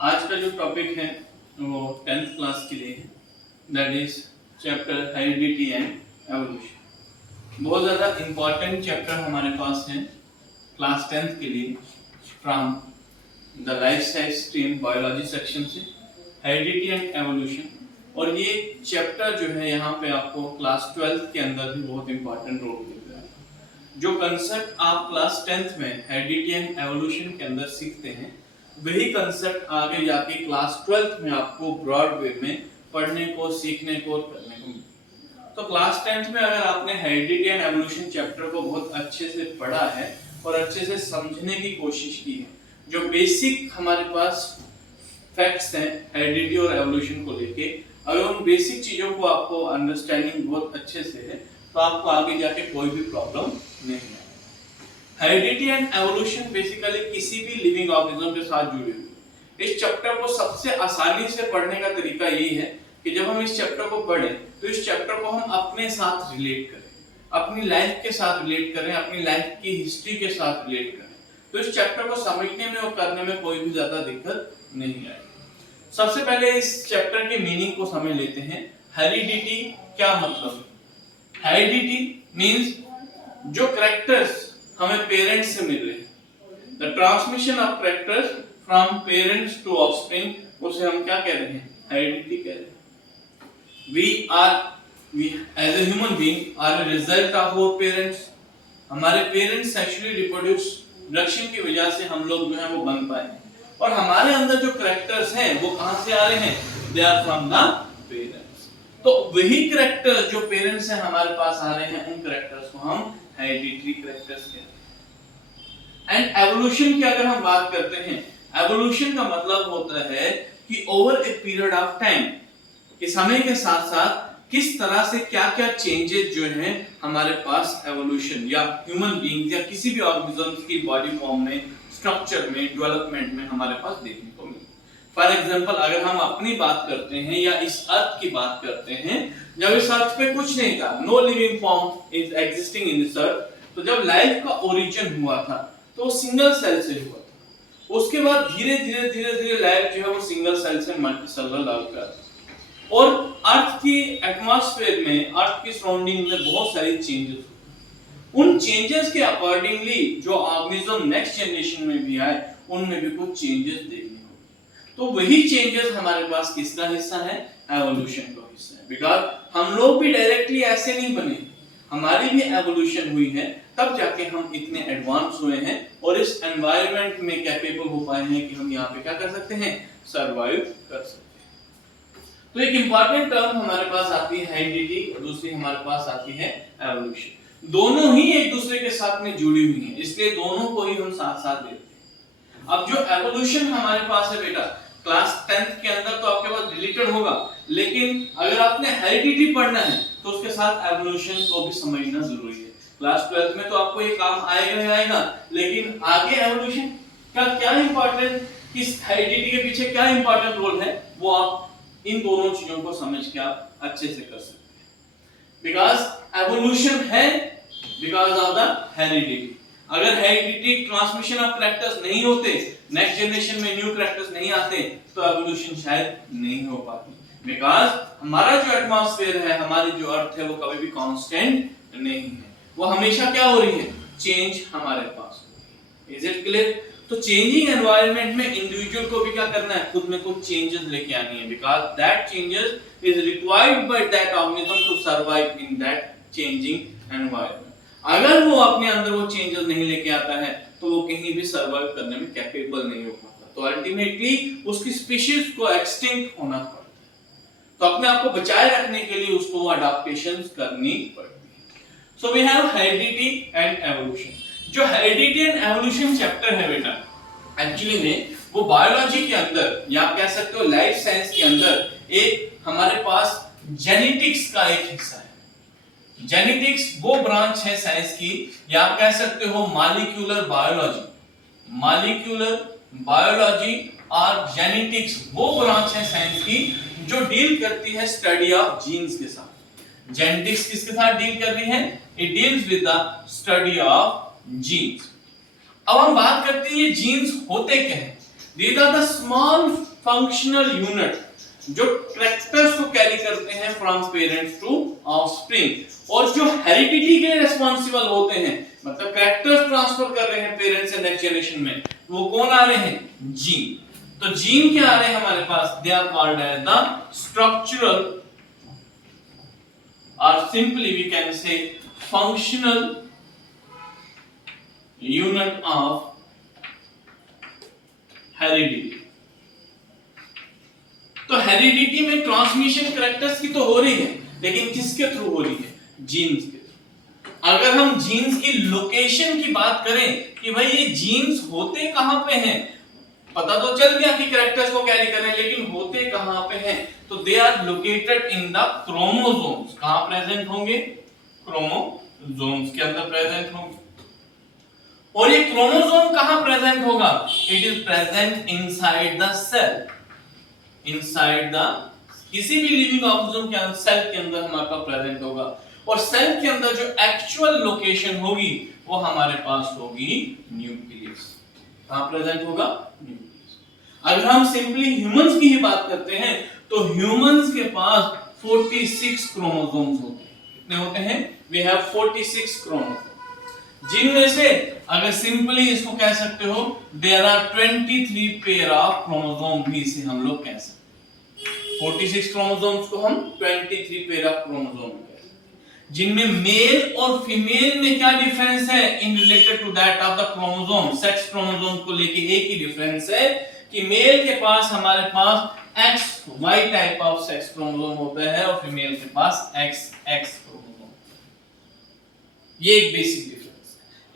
आज का जो टॉपिक है वो 10th क्लास के लिए है, that is chapter heredity and evolution. बहुत ज़्यादा इम्पोर्टेंट चैप्टर हमारे पास है क्लास 10th के लिए from the life science stream biology section से, हेरिडिटी एंड एवोल्यूशन। और ये चैप्टर जो है यहाँ पे आपको क्लास 12th के अंदर भी बहुत इंपॉर्टेंट रोल देता है। जो कंसेप्ट आप क्लास 10th में हेरिडिटी एंड एवोल्यूशन के अंदर सीखते हैं वही कंसेप्ट आगे जाके क्लास 12th में आपको ब्रॉड वे में पढ़ने को, सीखने को और करने को मिलता है। तो क्लास 10th में अगर आपने हेरिडिटी एंड एवोल्यूशन चैप्टर को बहुत अच्छे से पढ़ा है और अच्छे से समझने की कोशिश की है, जो बेसिक हमारे पास फैक्ट्स हैं हेरिडिटी और एवोल्यूशन को लेके, अगर उन बेसिक चीजों को आपको अंडरस्टैंडिंग बहुत अच्छे से है तो आपको आगे जाके कोई भी प्रॉब्लम नहीं है। हेरिडिटी एंड एवोल्यूशन बेसिकली किसी भी लिविंग ऑर्गेनिज्म के साथ जुड़े हुए। इस चैप्टर को सबसे आसानी से पढ़ने का तरीका यही है कि जब हम इस चैप्टर को पढ़ें तो इस चैप्टर को हम अपने साथ रिलेट करें, अपनी लाइफ के साथ रिलेट करें, अपनी लाइफ की हिस्ट्री के साथ रिलेट करें। तो इस चैप्टर को समझने में और करने में कोई भी ज्यादा दिक्कत नहीं आएगी। सबसे पहले इस चैप्टर के मीनिंग को समझ लेते हैं। हेरिडिटी क्या मतलब है? हेरिडिटी मींस जो कैरेक्टर्स हमें पेरेंट्स से मिल रहे हैं, the transmission of characters from parents to offspring, उसे हम क्या कह रहे हैं? हेरिडिटी कह रहे हैं। we as a human being are a result of our parents। हमारे पेरेंट्स सेक्सुअली रिप्रोडक्शन की वजह से हम लोग जो है वो बन पाए हैं, और हमारे अंदर जो कैरेक्टर्स हैं वो कहां से आ रहे हैं? They are from the parents. तो वही कैरेक्टर्स जो पेरेंट्स से हमारे पास आ रहे हैं, उन कैरेक्टर्स को हम हेरिडिटरी कैरेक्टर्स कहते हैं। एंड एवोल्यूशन की अगर हम बात करते हैं, एवोल्यूशन का मतलब होता है कि over a period of time, कि समय के साथ साथ किस तरह से क्या-क्या चेंजेस जो हैं हमारे पास एवोल्यूशन या ह्यूमन बीइंग्स या किसी भी ऑर्गेनिज्म की बॉडी फॉर्म में, स्ट्रक्चर में, डेवलपमेंट में हमारे पास देखने को मिलती है। फॉर एग्जांपल अगर हम अपनी बात करते हैं या इस अर्थ की बात करते हैं, जब इस अर्थ पे कुछ नहीं था, no living form is existing in this earth, तो जब लाइफ का ओरिजिन हुआ था तो वो सिंगल सेल से हुआ था। उसके बाद धीरे धीरे लाइफ जो है वो सिंगल सेल से मल्टी सेलुलर डेवलप करती है, और अर्थ की एटमॉस्फेयर में, अर्थ की सराउंडिंग में बहुत सारी चेंजेस होते हैं। उन चेंजेस के अकॉर्डिंगली जो ऑर्गेनिज्म नेक्स्ट जनरेशन में भी आए, उनमें भी कुछ चेंजेस देखने होंगे। तो वही चेंजेस हमारे पास किसका हिस्सा है? एवोल्यूशन का हिस्सा है। बिकॉज़ हम लोग भी डायरेक्टली ऐसे नहीं बने, हमारी भी एवोल्यूशन हुई है, तब जाके हम इतने एडवांस हुए हैं और इस एनवायरनमेंट में कैपेबल हो पाए हैं कि हम यहाँ पे क्या कर सकते हैं? सरवाइव कर सकते हैं। तो एक इंपॉर्टेंट टर्म हमारे पास आती है हेरिडिटी, और दूसरी हमारे पास आती है एवोल्यूशन। दोनों ही एक दूसरे के साथ में जुड़ी हुई हैं, इसलिए दोनों को ही हम साथ साथ लेते हैं। अब जो एवोल्यूशन हमारे पास है बेटा, क्लास 10th के अंदर तो आपके पास रिलेटेड होगा, लेकिन अगर आपने हेरिडिटी पढ़ना है तो उसके साथ एवोल्यूशन को भी समझना जरूरी है। क्लास 12th में तो आपको ये काम आएगा ही आएगा, लेकिन आगे एवोल्यूशन का क्या इंपॉर्टेंट, किस हेरिडिटी के पीछे क्या इंपॉर्टेंट रोल है, वो आप इन दोनों चीजों को समझ के आप अच्छे से कर सकते हैं। बिकॉज एवोल्यूशन है बिकॉज ऑफ द हेरिडिटी। अगर हेरिडिटी ट्रांसमिशन ऑफ कैरेक्टर्स नहीं होते, नेक्स्ट जनरेशन में न्यू कैरेक्टर्स नहीं आते, तो एवोल्यूशन शायद नहीं हो पाती। बिकॉज हमारा जो एटमॉस्फेयर है, हमारी जो अर्थ है, वो कभी भी कांस्टेंट नहीं है, वो हमेशा क्या हो रही है? चेंज हमारे पास। Is it clear? तो चेंजिंग एनवायरनमेंट में इंडिविजुअल को भी क्या करना है? खुद में कुछ चेंजेस लेके आनी है, because that changes is required by that organism to survive in that changing environment. अगर वो अपने अंदर वो चेंजेस नहीं लेके आता है तो वो कहीं भी सर्वाइव करने में कैपेबल नहीं हो पाता, तो अल्टीमेटली उसकी स्पीशीज को एक्सटिंक्ट होना पड़ता है। तो अपने आप को बचाए रखने के लिए उसको अडॉप्टेशंस करनी पड़ती है। So we have heredity and evolution. जो हेरिडिटी एंड एवोल्यूशन चैप्टर है बेटा, एक्चुअली में वो बायोलॉजी के अंदर या आप कह सकते हो लाइफ साइंस के अंदर एक हमारे पास जेनेटिक्स का एक हिस्सा है। जेनेटिक्स वो ब्रांच है साइंस की, या आप कह सकते हो मॉलिक्यूलर बायोलॉजी। मॉलिक्यूलर बायोलॉजी और जेनेटिक्स वो ब्रांच है साइंस की जो डील करती है स्टडी ऑफ जीन्स के साथ। जेनेटिक्स किसके साथ डील कर रही है? It deals with the study of genes. अब हम बात करते हैं ये जीन्स होते क्या हैं। These are the small functional unit जो कैरेक्टर्स को कैरी करते हैं फ्रॉम पेरेंट्स टू ऑफस्प्रिंग और जो हेरिडिटी के लिए रिस्पॉन्सिबल होते हैं, मतलब कैरेक्टर्स ट्रांसफर कर रहे हैं पेरेंट्स से नेक्स्ट जनरेशन में, वो कौन आ रहे हैं? जीन। तो जीन क्या आ रहे हैं हमारे पास? They are called as the structural और simply we can say functional unit of heredity. तो हेरिडिटी में ट्रांसमिशन कैरेक्टर्स की तो हो रही है, लेकिन किसके थ्रू हो रही है? जीन्स के थ्रू। अगर हम जीन्स की लोकेशन की बात करें कि भाई ये जीन्स होते कहां पे हैं, पता तो चल गया कि कैरेक्टर्स को कैरी कर रहे हैं, लेकिन होते कहां पे हैं? तो they are located in the chromosomes. कहां प्रेजेंट होंगे? क्रोमोसोम्स के अंदर प्रेजेंट होंगे। और ये क्रोमोसोम कहां प्रेजेंट होगा? It is present inside the cell. Inside the किसी भी लिविंग ऑर्गेनिज्म के अंदर, सेल के अंदर हमारे पास प्रेजेंट होगा। और सेल के अंदर जो एक्चुअल लोकेशन होगी वो हमारे पास होगी न्यूक्लियस। कहां प्रेजेंट होगा? न्यूक्लियस। अगर हम सिंपली ह्यूमंस की ही बात करते हैं तो ह्यूमंस के पास 46 क्रोमोसोम्स होते हैं। कितने होते हैं? वी हैव 46 क्रोमोसोम, जिनमें से अगर सिंपली इसको कह सकते हो there are 23 pair of chromosome भी इसे हम लोग कह सकते हैं। 46 क्रोमोसोम्स को हम 23 पेयर ऑफ क्रोमोसोम कह सकते हैं, जिनमें मेल और फीमेल में क्या डिफरेंस है in related to that of the chromosome. Sex chromosome को लेके एक ही डिफरेंस है कि मेल के पास हमारे पास XY type of sex chromosome होता है और फीमेल के पास XX क्रोमोसोम। ये एक बेसिक डिफरेंस।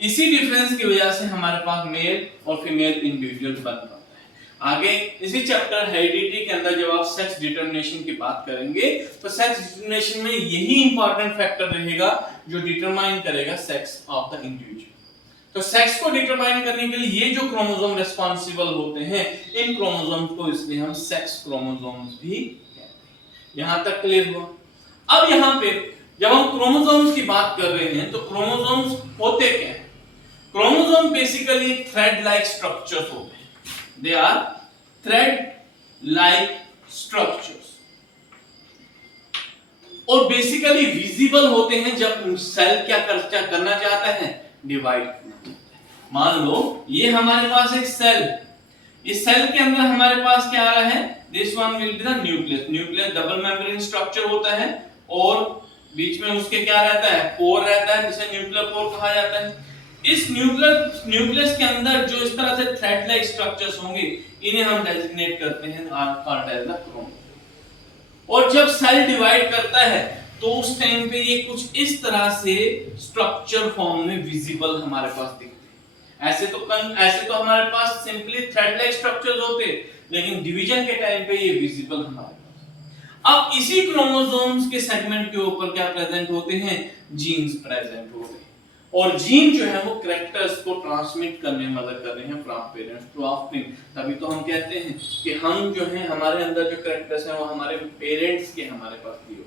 इसी डिफरेंस की वजह से हमारे पास मेल और फीमेल इंडिविजुअल बन पाता है। आगे इसी चैप्टर हेरिडिटी के अंदर जब आप सेक्स डिटरमिनेशन की बात करेंगे तो सेक्स डिटरमिनेशन में यही इंपॉर्टेंट फैक्टर रहेगा जो डिटरमाइन करेगा सेक्स ऑफ द इंडिविजुअल। तो सेक्स को डिटरमाइन करने के लिए ये जो क्रोमोसोम रिस्पांसिबल होते हैं, इन क्रोमोसोम्स को इसलिए हम सेक्स क्रोमोसोम्स भी कहते हैं। यहां तक क्लियर हुआ? अब यहां पे जब हम क्रोमोसोम्स की बात कर रहे हैं तो क्रोमोसोम्स होते क्या हैं? Chromosome basically thread like structures होते हैं। They are thread like structures और बेसिकली विजिबल होते हैं जब सेल क्या करना चाहता है? डिवाइड करना चाहता है। मान लो ये हमारे पास एक सेल, इस सेल के अंदर हमारे पास क्या आ रहा है? This one will be the nucleus. Nucleus double membrane structure होता है और बीच में उसके क्या रहता है? पोर रहता है, जिसे न्यूक्लियर पोर कहा जाता है। इस न्यूक्लियस के अंदर जो इस तरह से थ्रेड लाइक स्ट्रक्चर्स होंगे, इन्हें हम डेजिग्नेट करते हैं क्रोमोसोम। और जब सेल डिवाइड करता है तो उस टाइम पे ये कुछ इस तरह से स्ट्रक्चर फॉर्म में विजिबल हमारे पास दिखते हैं। ऐसे तो हमारे पास सिंपली थ्रेड लाइक स्ट्रक्चर्स होते, लेकिन डिवीजन के टाइम पे ये विजिबल हमारे पास। अब इसी क्रोमोसोम्स के सेगमेंट के ऊपर क्या प्रेजेंट होते हैं? जीन्स प्रेजेंट होते हैं। और जीन जो है वो कैरेक्टर्स को ट्रांसमिट करने में मदद कर रहे हैं फ्रॉम पेरेंट्स टू ऑफस्प्रिंग। तभी तो हम कहते हैं कि हम जो है हमारे अंदर जो कैरेक्टर्स हैं वो हमारे पेरेंट्स के हमारे पास दिए हुए,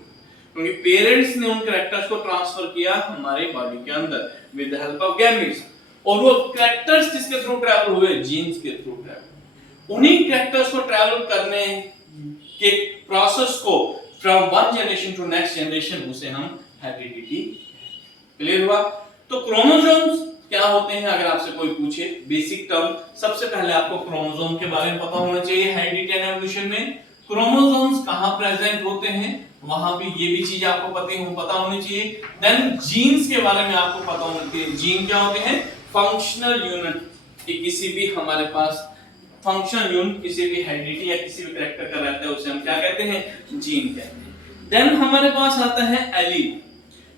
क्योंकि पेरेंट्स ने उन कैरेक्टर्स को ट्रांसफर किया हमारे बॉडी के अंदर with the help of gametes. और वो कैरेक्टर्स किसके थ्रू ट्रैवल हुए? जीन्स के थ्रू ट्रैवल। उन्हीं कैरेक्टर्स को ट्रैवल करने के प्रोसेस को from one generation to next generation उसे हम हेरिडिटी। क्लियर हुआ? तो क्रोमोसोम्स क्या होते हैं अगर आपसे कोई पूछे बेसिक टर्म, सबसे पहले आपको क्रोमोसोम के बारे में पता होना चाहिए। हेरिडिटी एंड एवोल्यूशन में क्रोमोसोम्स कहां प्रेजेंट होते हैं वहां भी ये भी चीज आपको पता होनी चाहिए। देन जीन्स के बारे में आपको पता होना चाहिए। जीन क्या होते हैं? Functional unit. किसी भी हमारे पास फंक्शनल यूनिट किसी भी हेरिडिटी या किसी भी कैरेक्टर का रहता है उसे हम क्या कहते हैं? जीन कहते हैं। देन हमारे पास आता है एलील।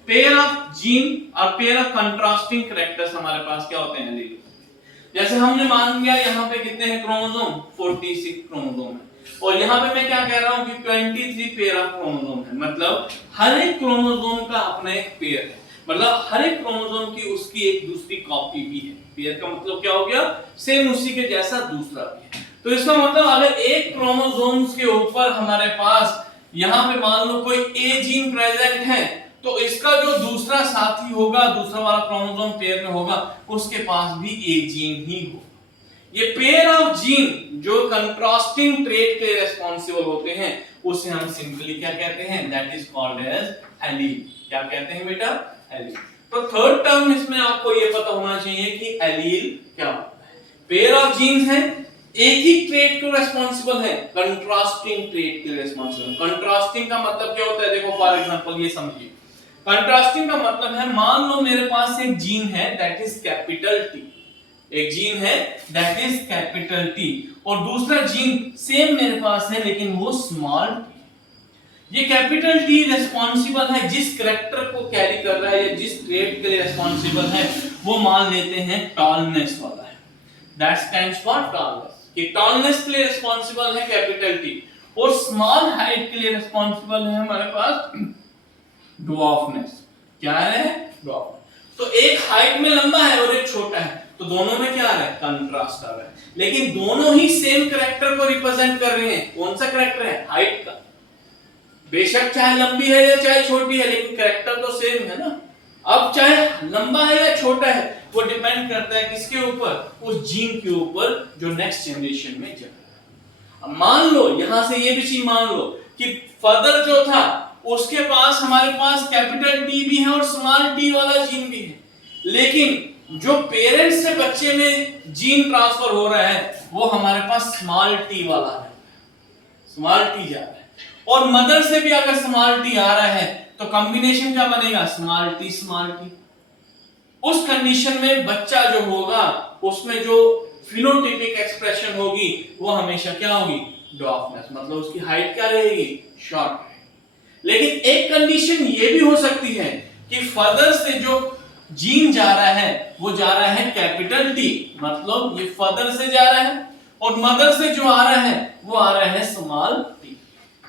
पेयर ऑफ जीन और पेयर ऑफ कंट्रास्टिंग कैरेक्टर्स हमारे पास क्या होते हैं? एलील। जैसे हमने मान लिया यहाँ पे कितने हैं क्रोमोसोम? 46 क्रोमोसोम है। और यहाँ पे मैं क्या कह रहा हूँ कि 23 पेयर ऑफ क्रोमोसोम है। मतलब हर एक क्रोमोसोम का अपना एक पेयर है, मतलब हर एक क्रोमोसोम की उसकी एक दूसरी कॉपी भी है। पेयर का मतलब क्या हो गया? सेम उसी के जैसा दूसरा भी है। तो इसका मतलब अगर एक क्रोमोसोम्स के ऊपर हमारे पास यहाँ पे मान लो कोई ए जीन प्रेजेंट है तो इसका जो दूसरा साथी होगा, दूसरा वाला क्रोमोसोम पेयर में होगा, उसके पास भी ए जीन ही होगा। ये पेयर ऑफ जीन जो कंट्रास्टिंग ट्रेट के रिस्पॉन्सिबल होते हैं उसे हम सिंपली क्या कहते हैं, that is called as allele. क्या कहते हैं बेटा, एलील। तो थर्ड टर्म इसमें आपको ये पता होना चाहिए कि एलील क्या होता है। पेयर ऑफ जीन्स हैं, एक ही ट्रेट को रिस्पॉन्सिबल है, कंट्रास्टिंग ट्रेट के रिस्पॉन्सिबल। कंट्रास्टिंग का मतलब क्या होता है, देखो फॉर एग्जांपल ये समझिए। कंट्रास्टिंग का मतलब है, मान लो मेरे पास एक जीन है दैट इज कैपिटल टी, एक जीन है दैट इज कैपिटल टी, और दूसरा जीन सेम मेरे पास है लेकिन वो स्मॉल टी। ये कैपिटल टी रिस्पॉन्सिबल है, जिस कैरेक्टर को कैरी कर रहा है या जिस ट्रेट के लिए रिस्पॉन्सिबल है वो मान लेते हैं टॉलनेस वाला है, दैट स्टैंड्स फॉर टॉलनेस। कि टॉलनेस के लिए रिस्पॉन्सिबल है कैपिटल टी, और स्मॉल हाइट के लिए रिस्पॉन्सिबल है हमारे पास ड्वार्फनेस। क्या है, ड्वार्फ। तो एक हाइट में लंबा है और एक छोटा है, तो दोनों में क्या आ रहा है, कंट्रास्ट आ रहा है, लेकिन दोनों ही सेम कैरेक्टर को रिप्रेजेंट कर रहे हैं। कौन सा कैरेक्टर है, हाइट का। बेशक चाहे लंबी है या चाहे छोटी है, लेकिन कैरेक्टर तो सेम है ना। अब चाहे लंबा है या छोटा है, वो डिपेंड करता है किसके ऊपर, उस जीन के ऊपर जो नेक्स्ट जनरेशन में जा रहा है। अब मान लो, यहां से ये भी चीज मान लो कि फादर जो था उसके पास हमारे पास कैपिटल टी भी है और स्मॉल टी वाला जीन भी है, लेकिन जो पेरेंट्स से बच्चे में जीन ट्रांसफर हो रहा है वो हमारे पास स्मॉल टी वाला है, स्मॉल टी जा रहा है। और मदर से भी अगर स्मॉल टी आ रहा है तो कॉम्बिनेशन क्या बनेगा, स्मॉल टी स्मॉल टी। उस कंडीशन में बच्चा जो होगा उसमें जो फिनोटाइपिक एक्सप्रेशन होगी वो हमेशा क्या होगी, ड्वार्फनेस, मतलब उसकी हाइट क्या रहेगी, शॉर्ट रहेगी। लेकिन एक कंडीशन ये भी हो सकती है कि फादर से जो जीन जा रहा है वो जा रहा है कैपिटल टी, मतलब ये फादर से जा रहा है, और मदर से जो आ रहा है वो आ रहा है स्मॉल टी।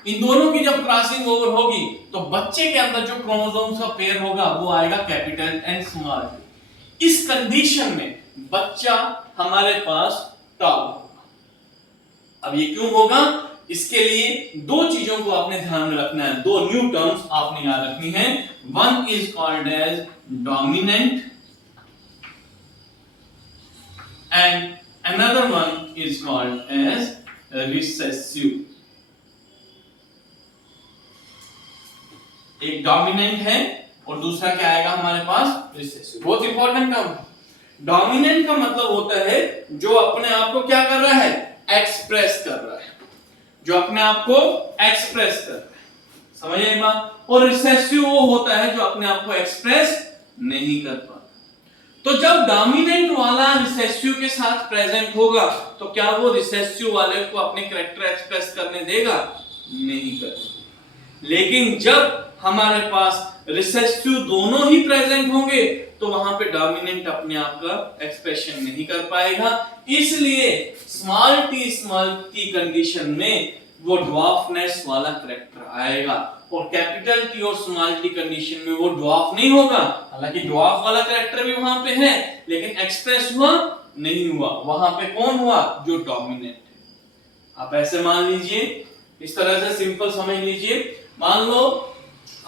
इन दोनों की जब क्रॉसिंग ओवर होगी तो बच्चे के अंदर जो क्रोमोसोम्स का पेयर होगा वो आएगा कैपिटल एंड स्मॉल टी। इस कंडीशन में बच्चा हमारे पास टॉल होगा। अब ये क्यों होगा, इसके लिए दो चीजों को आपने ध्यान में रखना है, दो न्यू टर्म्स आपने याद रखनी है। One is called as dominant and another one is called as recessive. एक डोमिनेंट है और दूसरा क्या आएगा हमारे पास, रिसेसिव। बहुत इंपॉर्टेंट टर्म है। डोमिनेंट का मतलब होता है जो अपने आप को क्या कर रहा है, एक्सप्रेस कर रहा है, जो अपने आप को एक्सप्रेस कर रहा है, समझ रहे बात। और रिसेसिव वो होता है जो अपने आप को एक्सप्रेस नहीं कर पाता। तो जब डोमिनेंट वाला रिसेसिव के साथ प्रेजेंट होगा तो क्या वो रिसेसिव वाले को अपने कैरेक्टर एक्सप्रेस करने देगा, नहीं करेगा। लेकिन जब हमारे पास रिसेसिव दोनों ही प्रेजेंट होंगे तो वहां पे डोमिनेंट अपने आप का एक्सप्रेशन नहीं कर पाएगा। इसलिए स्मॉल टी कंडीशन में वो ड्वार्फनेस वाला कैरेक्टर आएगा, और कैपिटल टी और स्मॉल टी कंडीशन में वो ड्वार्फ नहीं होगा। हालांकि ड्वार्फ वाला कैरेक्टर भी वहां पे है लेकिन एक्सप्रेस हुआ नहीं हुआ, वहां पे कौन हुआ, जो डोमिनेंट है। आप ऐसे मान लीजिए, इस तरह से सिंपल समझ लीजिए। मान लो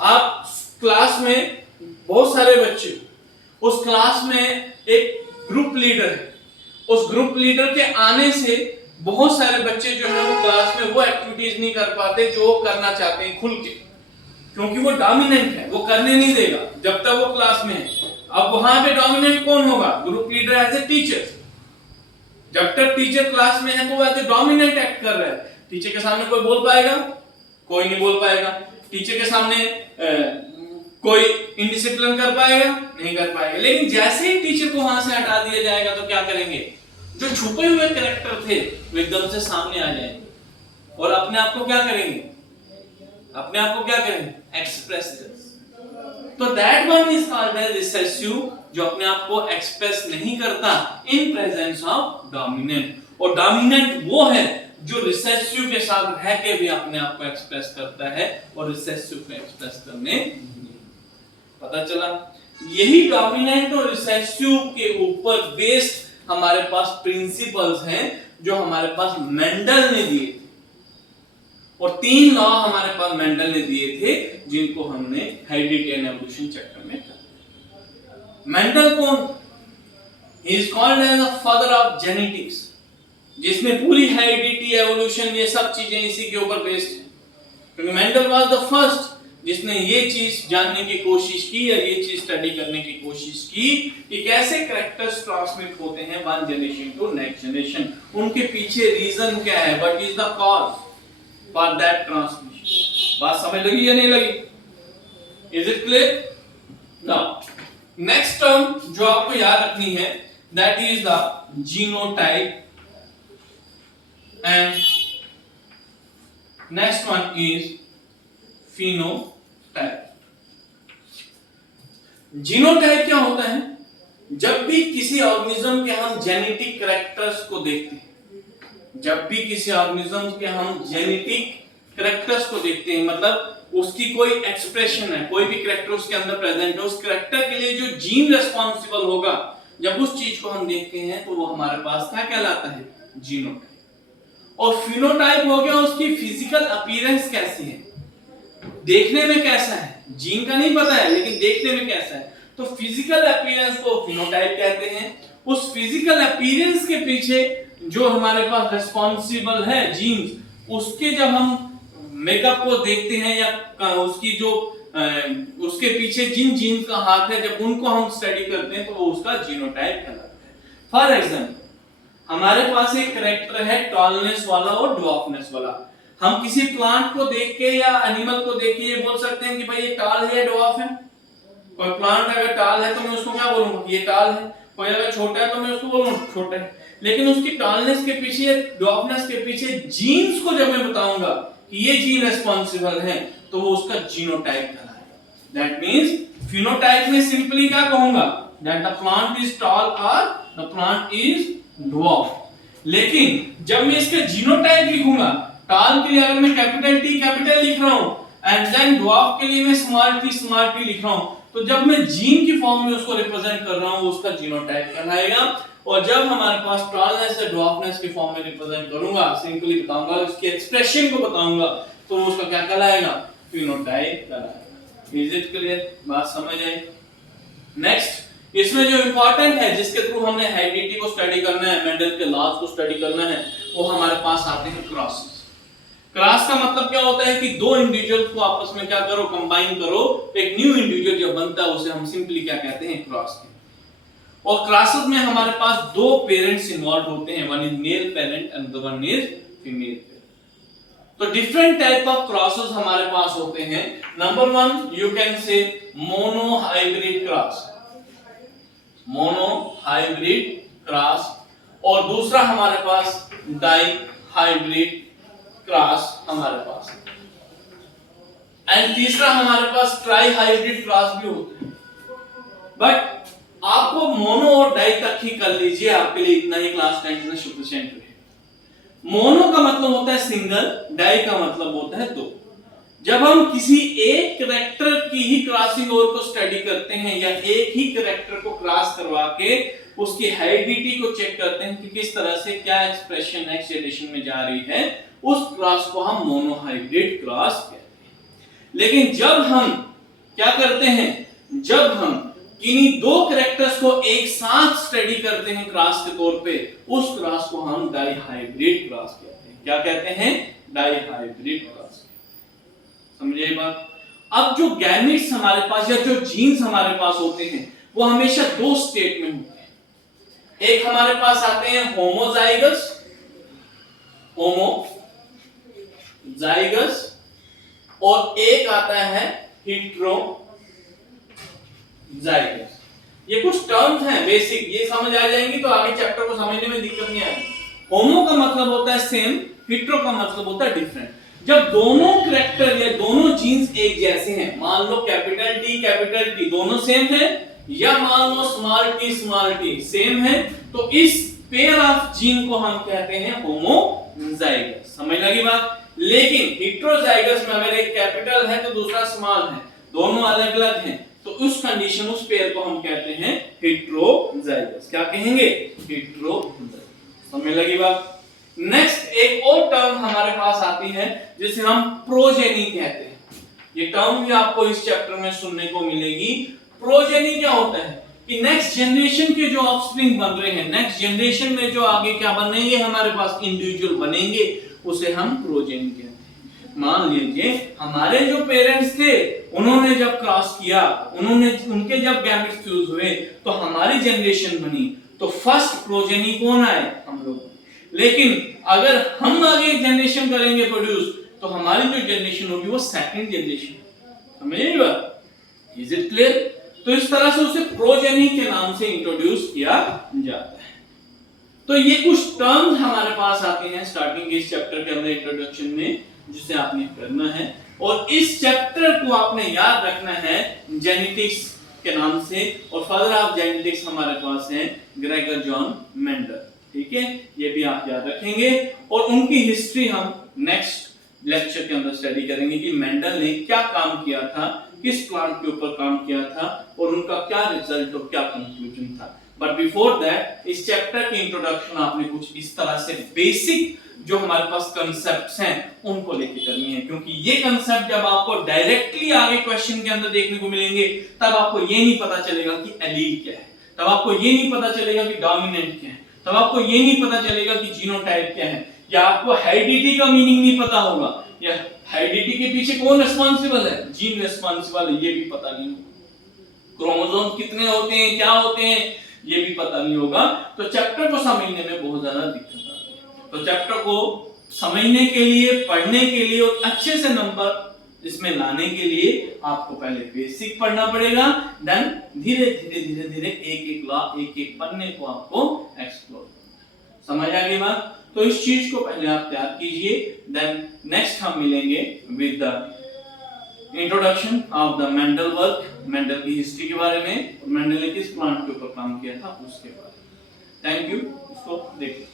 आप क्लास में बहुत सारे बच्चे, उस क्लास में एक ग्रुप लीडर है, उस ग्रुप लीडर के आने से बहुत सारे बच्चे जो है वो क्लास में वो एक्टिविटीज नहीं कर पाते जो वो करना चाहते हैं खुल के, क्योंकि वो डोमिनेंट है, वो करने नहीं देगा जब तक वो क्लास में है। अब वहां पे डोमिनेंट कौन होगा, group leader as a teacher. जब तक टीचर क्लास में है तो वो एज ए डोमिनेंट एक्ट कर रहा है। टीचर के सामने कोई बोल पाएगा, कोई नहीं बोल पाएगा। टीचर के सामने कोई इंडिसिप्लिन कर पाएगा, नहीं कर पाएगा। लेकिन जैसे ही टीचर को वहां से हटा दिया जाएगा तो क्या करेंगे, जो छुपे हुए कैरेक्टर थे वो एकदम से सामने आ जाएंगे और अपने आप को क्या करेंगे, अपने आप को क्या करेंगे, एक्सप्रेस करेंगे। तो that one is called as recessive, जो अपने आप को एक्सप्रेस नहीं करता इन प्रेजेंस ऑफ डोमिनेंट। और डोमिनेंट वो है जो रिसेसिव के साथ रह के भी अपने आप को एक्सप्रेस करता है और रिसेसिव को एक्सप्रेस करने, पता चला। यही डोमिनेंट और रिसेसिव के ऊपर बेस्ड हमारे पास प्रिंसिपल्स हैं जो हमारे पास मेंडल ने दिए थे, और 3 लॉ हमारे पास मेंडल ने दिए थे जिनको हमने हेरिडिटी एंड एवोल्यूशन चैप्टर में पढ़ा। मेंडल कौन, he is called as the father of genetics. जिसमें पूरी हेरिडिटी, एवोल्यूशन, ये सब चीजें इसी के ऊपर बेस्ड है। क्योंकि मेंडल वाज द फर्स्ट जिसने ये चीज जानने की कोशिश की या ये चीज स्टडी करने की कोशिश की कि कैसे कैरेक्टर्स ट्रांसमिट होते हैं one generation to next generation, उनके पीछे रीजन क्या है, what is the cause for that transmission. बात समझ लगी या नहीं लगी? Is it clear? Now next term जो आपको याद रखनी है that is the genotype and next one is phenotype. Genotype क्या होता है? जब भी किसी ऑर्गेनिज्म के हम जेनेटिक कैरेक्टर्स को देखते हैं, जब भी किसी ऑर्गेनिज्म के हम जेनेटिक कैरेक्टर्स को देखते हैं, मतलब उसकी कोई एक्सप्रेशन है, कोई भी कैरेक्टर उसके अंदर प्रेजेंट है, उस कैरेक्टर के लिए जो जीन रिस्पांसिबल होगा, जब उस चीज को हम देखते हैं तो वो हमारे पास क्या कहलाता है? जीनोटाइप। और फिनोटाइप हो गया उसकी फिजिकल अपीयरेंस कैसी है, देखने में कैसा है, जीन का नहीं पता है लेकिन देखने में कैसा है, तो फिजिकल अपीयरेंस को फिनोटाइप कहते हैं। उस फिजिकल अपीयरेंस के पीछे जो हमारे पास रिस्पांसिबल है जीन्स, उसके जब हम मेकअप को देखते हैं या उसकी जो उसके पीछे जिन जीन्स का हाथ है, जब उनको हम स्टडी करते हैं तो वो उसका जीनोटाइप कहलाता है। फॉर एग्जांपल हमारे पास एक कैरेक्टर है टॉलनेस वाला और ड्वार्फनेस वाला। हम किसी प्लांट को देख के या एनिमल को देख के ये बोल सकते हैं कि भाई ये टॉल है या ड्वार्फ है। कोई प्लांट अगर टॉल है तो मैं उसको क्या बोलूंगा? ये टॉल है। कोई अगर छोटा है तो मैं उसको बोलूंगा छोटा है। लेकिन उसकी टॉलनेस के पीछे, ड्वार्फनेस के पीछे जीन्स को जब मैं बताऊंगा कि ये जीन रिस्पांसिबल है तो वो उसका जीनोटाइप कहलाएगा। दैट मींस फिनोटाइप में सिंपली क्या कहूंगा? That the plant is tall और द प्लांट इज ड्वार्फ। लेकिन जब मैं इसका जीनोटाइप लिखूंगा, टॉल के लिए अगर मैं कैपिटल टी कैपिटल लिख रहा हूं एंड देन ड्वार्फ के लिए मैं स्मॉल टी लिख रहा हूं, तो जब मैं जीन की फॉर्म में उसको रिप्रेजेंट कर रहा हूं उसका जीनोटाइप कहलाएगा। और जब हमारे पास टॉलनेस या ड्वार्फनेस के फॉर्म में रिप्रेजेंट करूंगा, सिंपली बताऊंगा, उसके एक्सप्रेशन को बताऊंगा, तो उसका क्या कहलाएगा? फिनोटाइप कहलाएगा। Is it clear? बात समझ आई? नेक्स्ट इसमें जो इंपॉर्टेंट है, जिसके थ्रू हमने हेरिडिटी को स्टडी करना है, मेंडल के लॉज को स्टडी करना है, वो हमारे पास आते हैं क्रॉसेस। क्रॉस का मतलब क्या होता है कि दो इंडिविजुअल्स को आपस में क्या करो? कंबाइन करो, एक न्यू इंडिविजुअल जब बनता है उसे हम सिंपली क्या कहते हैं? क्रॉस कहते हैं। और क्रॉसेस में हमारे पास दो पेरेंट्स इन्वॉल्व होते हैं, one is male parent and the one is female parent. तो डिफरेंट टाइप ऑफ क्रॉसेस हमारे पास होते हैं। Number one you can say mono hybrid cross, mono hybrid cross. और दूसरा हमारे पास डाई हाइब्रिड क्रॉस हमारे पास, एंड तीसरा हमारे पास ट्राई हाइब्रिड क्रॉस भी होते हैं। बट आपको मोनो और डाई तक ही कर लीजिए, आपके लिए इतना ही क्लास 10 में सफिशिएंट है। मोनो का मतलब होता है सिंगल, डाई का मतलब होता है दो। जब हम किसी एक कैरेक्टर की ही क्रॉसिंग ओवर को स्टडी करते हैं या एक ही कैरेक्टर को क्रॉस करवा के उसकी हेरिडिटी को चेक करते हैं कि किस तरह से क्या एक्सप्रेशन नेक्स्ट जनरेशन में जा रही है, उस क्रॉस को हम मोनोहाइब्रिड क्रॉस कहते हैं। लेकिन जब हम क्या करते हैं, जब हम किन्हीं दो कैरेक्टर्स को एक साथ स्टडी करते हैं क्रॉस के तौर पे, उस क्रॉस को हम डाइहाइब्रिड क्रॉस कहते हैं। क्या कहते हैं? Dihybrid cross. समझे ये बात? अब जो गैमेट्स हमारे पास या जो जीन्स हमारे पास होते हैं वो हमेशा दो स्टेट में होते हैं। एक हमारे पास आते हैं होमोजाइगस, जाइगस, और एक आता है हेटेरोजाइगस। ये कुछ टर्म्स हैं बेसिक, ये समझ आ जाएंगी तो आगे चैप्टर को समझने में दिक्कत नहीं आएगी। होमो का मतलब होता है सेम, हेटेरो का मतलब होता है डिफरेंट। जब दोनों कैरेक्टर या दोनों जीन्स एक जैसे हैं, मान लो कैपिटल टी दोनों सेम है, या मान लो स्मॉल टी सेम है, तो इस पेयर ऑफ जीन को हम कहते हैं होमोजाइगस। समझ लगी बात? लेकिन हेटेरोजाइगस में अगर एक कैपिटल है तो दूसरा स्मॉल है, दोनों अलग अलग हैं, तो उस कंडीशन, उस पेयर को हम कहते हैं हेटेरोजाइगस। क्या कहेंगे? हेटेरोजाइगस। समझ लगी बात? नेक्स्ट एक और टर्म हमारे पास आती है जिसे हम प्रोजेनी कहते हैं। ये टर्म भी आपको इस चैप्टर में सुनने को मिलेगी। प्रोजेनी क्या होता है कि नेक्स्ट जनरेशन के जो ऑफस्प्रिंग बन रहे हैं, नेक्स्ट जनरेशन में जो आगे क्या बनेंगे हमारे पास इंडिविजुअल बनेंगे, उसे हम प्रोजेनी कहते हैं। मान लीजिए हमारे जो पेरेंट्स थे उन्होंने जब क्रॉस किया, उनके जब गैमेट्स फ्यूज हुए तो हमारी जनरेशन बनी, तो फर्स्ट प्रोजेनी कौन आए? हम लोग। लेकिन अगर हम आगे जनरेशन करेंगे प्रोड्यूस, तो हमारी जो जनरेशन होगी वो सेकंड जनरेशन। समझिए बात? Is it clear? तो इस तरह से उसे प्रोजेनी के नाम से इंट्रोड्यूस किया जाता है। तो ये कुछ टर्म्स हमारे पास आते हैं स्टार्टिंग इस चैप्टर के अंदर इंट्रोडक्शन में, जिसे आपने करना है। और इस चैप्टर को आपने याद रखना है जेनेटिक्स के नाम से, और फादर ऑफ जेनेटिक्स हमारे पास हैं ग्रेगर जॉन मेंडल। ठीक है, ये भी आप याद रखेंगे। और उनकी हिस्ट्री हम नेक्स्ट लेक्चर के अंदर स्टडी करेंगे कि मेंडल ने क्या काम किया था, किस प्लांट के ऊपर काम किया था, और उनका क्या रिजल्ट और क्या कंक्लूजन था। बट बिफोर दैट इस चैप्टर की इंट्रोडक्शन आपने कुछ इस तरह से बेसिक जो हमारे पास कंसेप्ट्स हैं उनको लेके करनी है, क्योंकि ये कंसेप्ट जब आपको डायरेक्टली आगे क्वेश्चन के अंदर देखने को मिलेंगे तब आपको ये नहीं पता चलेगा कि एलील क्या है, तब आपको ये नहीं पता चलेगा कि डोमिनेंट क्या है, तब आपको ये नहीं पता चलेगा कि जीनोटाइप क्या है, या आपको हेरिडिटी का मीनिंग नहीं पता होगा, या हेरिडिटी के पीछे कौन रिस्पांसिबल है, जीन रिस्पांसिबल है, ये भी पता नहीं होगा, क्रोमोसोम कितने होते हैं, क्या होते हैं, ये भी पता नहीं होगा। तो चैप्टर को समझने में बहुत ज्यादा दिक्कत आती है। तो चैप्टर को समझने के लिए, पढ़ने के लिए और अच्छे से नंबर इसमें लाने के लिए आपको पहले बेसिक पढ़ना पड़ेगा, देन धीरे धीरे धीरे धीरे एक एक लॉ, एक एक पन्ने को आपको एक्सप्लोर करना। समझ आ गई बात? तो इस चीज को पहले आप तैयार कीजिए, देन नेक्स्ट हम मिलेंगे with the introduction of the Mendel work, Mendel की हिस्ट्री के बारे में, और मेंडल ने किस प्लांट के ऊपर काम किया था उसके बारे में। थैंक यू, इसको देखिए।